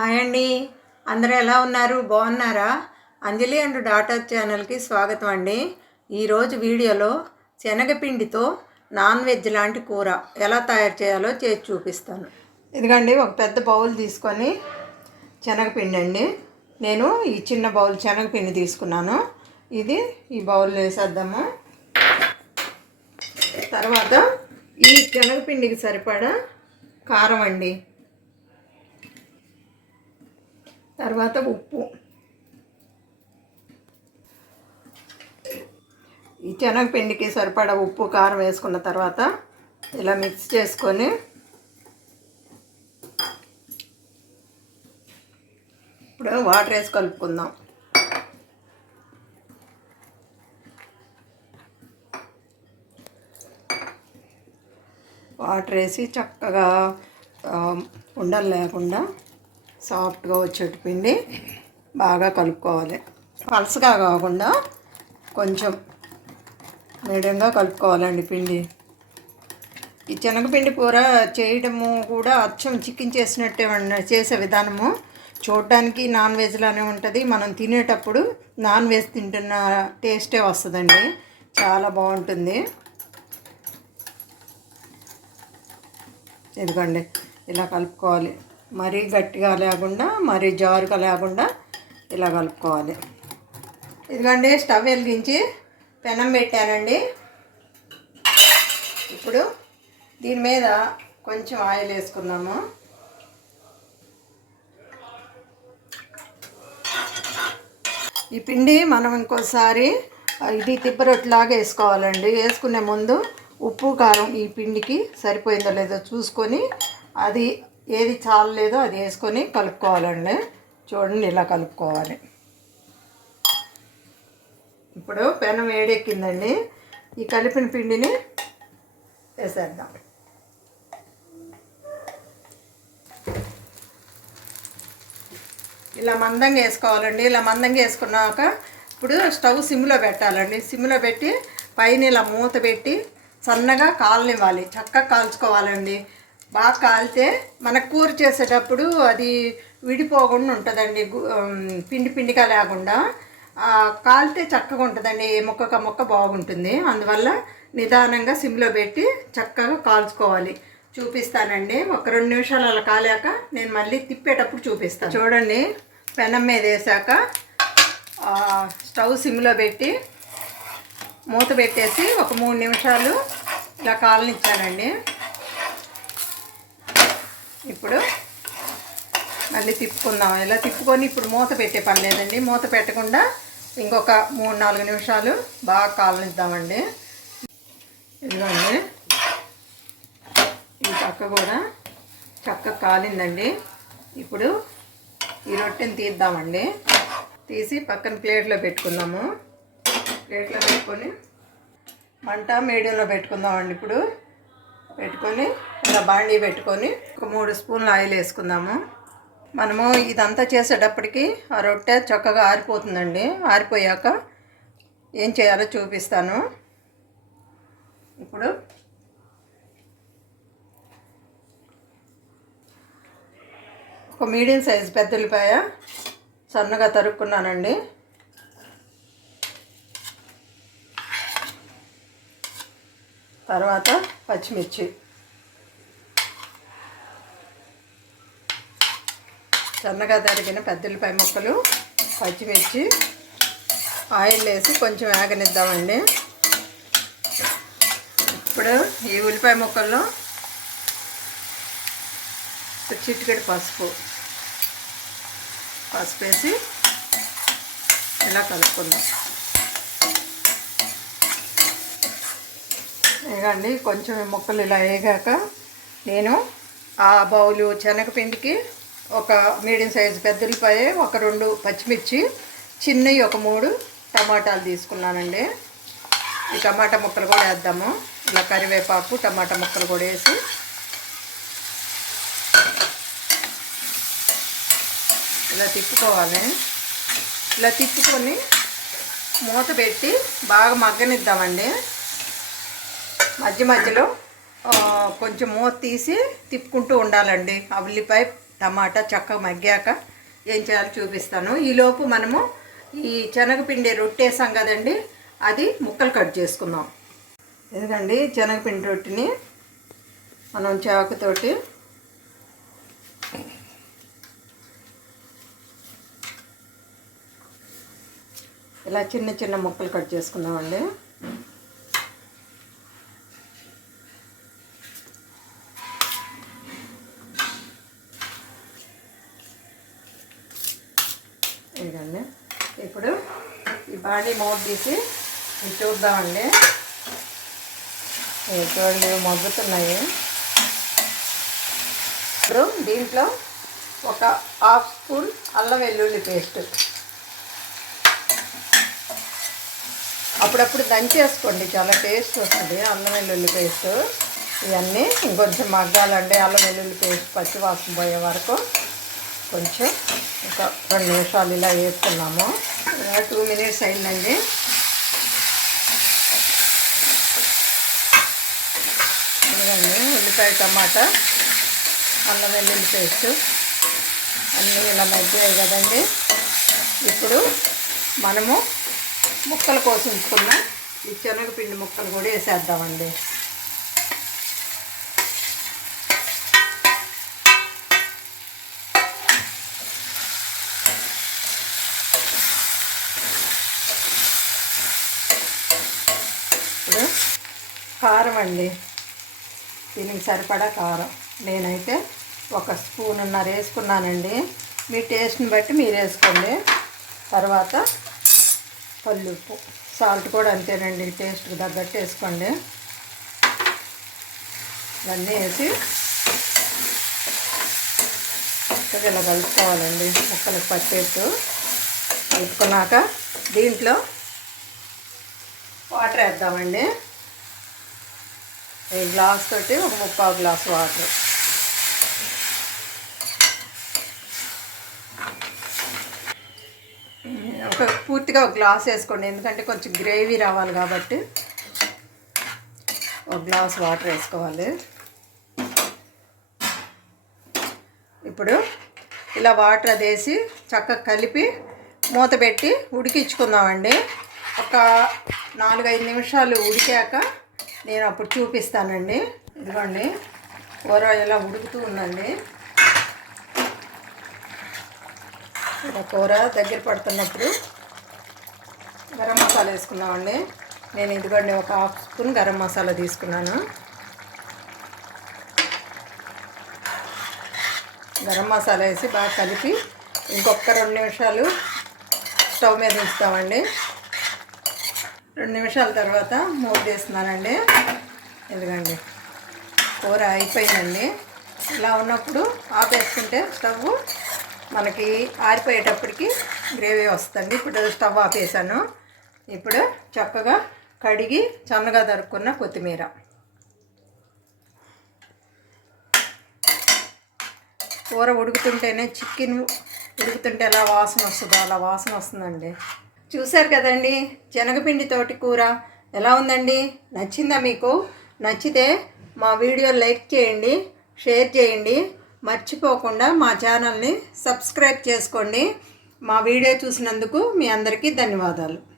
Hi అండి. అందరూ ఎలా ఉన్నారు? బాగున్నారా? అంజలి అండ్ డాటర్ ఛానల్కి స్వాగతం అండి. ఈరోజు వీడియోలో శనగపిండితో నాన్ వెజ్ లాంటి కూర ఎలా తయారు చేయాలో చేసి చూపిస్తాను. ఇదిగండి ఒక పెద్ద బౌల్ తీసుకొని శనగపిండి అండి. నేను ఈ చిన్న బౌల్ శనగపిండి తీసుకున్నాను. ఇది ఈ బౌల్ వేసేద్దాము. తర్వాత ఈ శనగపిండికి సరిపడా కారం అండి. తర్వాత ఉప్పు. ఈ శనగపిండికి సరిపడా ఉప్పు కారం వేసుకున్న తర్వాత ఇలా మిక్స్ చేసుకొని ఇప్పుడు వాటర్ వేసి కలుపుకుందాం. వాటర్ వేసి చక్కగా ఉండలు లేకుండా సాఫ్ట్గా వచ్చేటి పిండి బాగా కలుపుకోవాలి. పలసగా కాకుండా కొంచెం మీడియంగా కలుపుకోవాలండి పిండి. ఈ శనగపిండి కూర చేయడము కూడా అచ్చం చికెన్ చేసినట్టే చేసే విధానము. చూడడానికి నాన్ వెజ్లానే ఉంటుంది. మనం తినేటప్పుడు నాన్ వెజ్ తింటున్న టేస్టే వస్తుందండి. చాలా బాగుంటుంది. ఇదిగోండి ఇలా కలుపుకోవాలి. మరీ గట్టిగా లేకుండా మరీ జారుగా లేకుండా ఇలా కలుపుకోవాలి. ఇదిగోండి స్టవ్ వెలిగించి పెనం పెట్టానండి. ఇప్పుడు దీని మీద కొంచెం ఆయిల్ వేసుకుందాము. ఈ పిండి మనం ఇంకోసారి ఇది తిప్పరొట్టులాగా వేసుకోవాలండి. వేసుకునే ముందు ఉప్పు కారం ఈ పిండికి సరిపోయిందో లేదో చూసుకొని అది ఏది చాలలేదో అది వేసుకొని కలుపుకోవాలండి. చూడండి ఇలా కలుపుకోవాలి. ఇప్పుడు పెనం వేడెక్కిందండి. ఈ కలిపిన పిండిని వేసేద్దాం. ఇలా మందంగా వేసుకోవాలండి. ఇలా మందంగా వేసుకున్నాక ఇప్పుడు స్టవ్ సిమ్లో పెట్టాలండి. సిమ్లో పెట్టి పైన ఇలా మూత పెట్టి సన్నగా కాలనివ్వాలి. చక్కగా కాల్చుకోవాలండి. బాగా కాలితే మన కూర చేసేటప్పుడు అది విడిపోకుండా ఉంటుందండి గు- పిండి పిండిగా లేకుండా. కాలితే చక్కగా ఉంటుందండి ఏ మొక్కక మొక్క బాగుంటుంది. అందువల్ల నిదానంగా సిమ్లో పెట్టి చక్కగా కాల్చుకోవాలి. చూపిస్తానండి. ఒక రెండు నిమిషాలు అలా కాలాక నేను మళ్ళీ తిప్పేటప్పుడు చూపిస్తాను. చూడండి పెనం మీద వేసాక స్టవ్ సిమ్లో పెట్టి మూత పెట్టేసి ఒక మూడు నిమిషాలు ఇలా కాలనిచ్చానండి. ఇప్పుడు మళ్ళీ తిప్పుకుందాం. ఇలా తిప్పుకొని ఇప్పుడు మూత పెట్టే పని లేదండి. మూత పెట్టకుండా ఇంకొక మూడు నాలుగు నిమిషాలు బాగా కాలనిద్దామండి. ఇదిగోండి. ఈ పక్క కూడా చక్కగా కాలిందండి. ఇప్పుడు ఈ రొట్టెని తీద్దామండి. తీసి పక్కన ప్లేట్లో పెట్టుకుందాము. ప్లేట్లో పెట్టుకొని మంట మీడియంలో పెట్టుకుందామండి ఇప్పుడు. పెట్టుకొని ఇలా బాండీ పెట్టుకొని ఒక మూడు స్పూన్లు ఆయిల్ వేసుకుందాము. మనము ఇదంతా చేసేటప్పటికి ఆ రొట్టె చక్కగా ఆరిపోతుందండి. ఆరిపోయాక ఏం చేయాలో చూపిస్తాను. ఇప్పుడు ఒక మీడియం సైజ్ పెద్ద ఉల్లిపాయ సన్నగా తరుక్కున్నానండి. తర్వాత పచ్చిమిర్చి. సన్నగా తరిగిన పెద్ద ఉల్లిపాయ ముక్కలు పచ్చిమిర్చి ఆయిల్ వేసి కొంచెం వేగనిద్దామండి. ఇప్పుడు ఈ ఉల్లిపాయ ముక్కల్లో ఒక చిటికెడు పసుపు. పసుపు వేసి ఇలా కలుపుకుందాం. వేగండి కొంచెం ముక్కలు ఇలా వేగాక నేను ఆ బౌలు శనగపిండికి ఒక మీడియం సైజు పెద్ద ఉల్లిపాయ ఒక రెండు పచ్చిమిర్చి చిన్నవి ఒక మూడు టమాటాలు తీసుకున్నానండి. ఈ టమాటా ముక్కలు కూడా వేద్దాము. ఇలా కరివేపాకు టమాటా ముక్కలు కూడా వేసి ఇలా తిప్పుకోవాలి. ఇలా తిప్పుకొని మూత పెట్టి బాగా మగ్గనిద్దామండి. మధ్య మధ్యలో కొంచెం మూత తీసి తిప్పుకుంటూ ఉండాలండి. ఆ ఉల్లిపాయ టమాటా చక్కగా మగ్గాక ఏం చేయాలో చూపిస్తాను. ఈలోపు మనము ఈ శనగపిండి రొట్టేసాం కదండి అది ముక్కలు కట్ చేసుకుందాం. ఎందుకండి? శనగపిండి రొట్టెని మనం చాకుతోటి ఇలా చిన్న చిన్న ముక్కలు కట్ చేసుకుందామండి. ఇదండి. ఇప్పుడు ఈ బాడీ మౌత్ తీసి ఇది చూద్దామండి. చూడండి మొగ్గుతున్నాయి మగ్గుతున్నాయి. ఇప్పుడు దీంట్లో ఒక హాఫ్ స్పూన్ అల్లం వెల్లుల్లి పేస్ట్. అప్పుడప్పుడు దంచేసుకోండి చాలా టేస్ట్ వస్తుంది అల్లం వెల్లుల్లి పేస్ట్. ఇవన్నీ ఇంకొంచెం మగ్గాలండి అల్లం వెల్లుల్లి పేస్ట్ పచ్చి వాసన పోయే వరకు కొంచెం ఒక రెండు నిమిషాలు ఇలా వేస్తున్నాము టూ మినిట్స్ అయిందండి. ఇదిగండి ఉల్లిపాయ టమాటా అల్లం వెల్లుల్లి పేస్ట్ అన్నీ ఇలా మగ్గాయి కదండి. ఇప్పుడు మనము ముక్కలు కోసించుకున్న ఈ శనగపిండి ముక్కలు కూడా వేసేద్దామండి ఇప్పుడు కారం అండి. దీనికి సరిపడా కారం. నేనైతే ఒక స్పూన్ ఉన్నర వేసుకున్నానండి. మీ టేస్ట్ని బట్టి మీరు వేసుకోండి. తర్వాత పల్లుప్పు. సాల్ట్ కూడా అంతేనండి. టేస్ట్కి తగ్గట్టు వేసుకోండి. ఇవన్నీ వేసి చక్కగా ఇలా కలుపుకోవాలండి. ముక్కలకు పట్టేట్టు కలుపుకున్నాక దీంట్లో వాటర్ వేద్దామండి. ఈ గ్లాస్ తోటి ఒక ముప్పావు గ్లాస్ వాటర్. ఒక పూర్తిగా ఒక గ్లాస్ వేసుకోండి ఎందుకంటే కొంచెం గ్రేవీ రావాలి కాబట్టి ఒక గ్లాస్ వాటర్ వేసుకోవాలి. ఇప్పుడు ఇలా వాటర్ అది వేసి చక్కగా కలిపి మూత పెట్టి ఉడికించుకుందామండి. ఒక నాలుగైదు నిమిషాలు ఉడికాక నేను అప్పుడు చూపిస్తానండి. ఇదిగోండి. కూర ఇలా ఉడుకుతూ ఉందండి. ఇలా కూర దగ్గర పడుతున్నప్పుడు గరం మసాలా వేసుకున్నామండి నేను ఇదిగోండి ఒక హాఫ్ స్పూన్ గరం మసాలా తీసుకున్నాను. గరం మసాలా వేసి బాగా కలిపి ఇంకొక రెండు నిమిషాలు స్టవ్ మీద ఉంచుతామండి. రెండు నిమిషాల తర్వాత మూత తీస్తున్నానండి ఎందుకండి కూర అయిపోయిందండి. ఇలా ఉన్నప్పుడు ఆపేసుకుంటే స్టవ్ మనకి ఆరిపోయేటప్పటికి గ్రేవీ వస్తుంది. ఇప్పుడు స్టవ్ ఆపేసాను ఇప్పుడు చక్కగా కడిగి చన్నగా దొరుకున్న కొత్తిమీర. కూర ఉడుకుతుంటేనే చికెన్ ఉడుకుతుంటే ఎలా వాసన వస్తుందో అలా వాసన వస్తుందండి. చూశారు కదండి శనగపిండితోటి కూర ఎలా ఉందండి? నచ్చిందా మీకు? నచ్చితే మా వీడియో లైక్ చేయండి షేర్ చేయండి. మర్చిపోకుండా మా ఛానల్ని సబ్స్క్రైబ్ చేసుకోండి. మా వీడియో చూసినందుకు మీ అందరికీ ధన్యవాదాలు.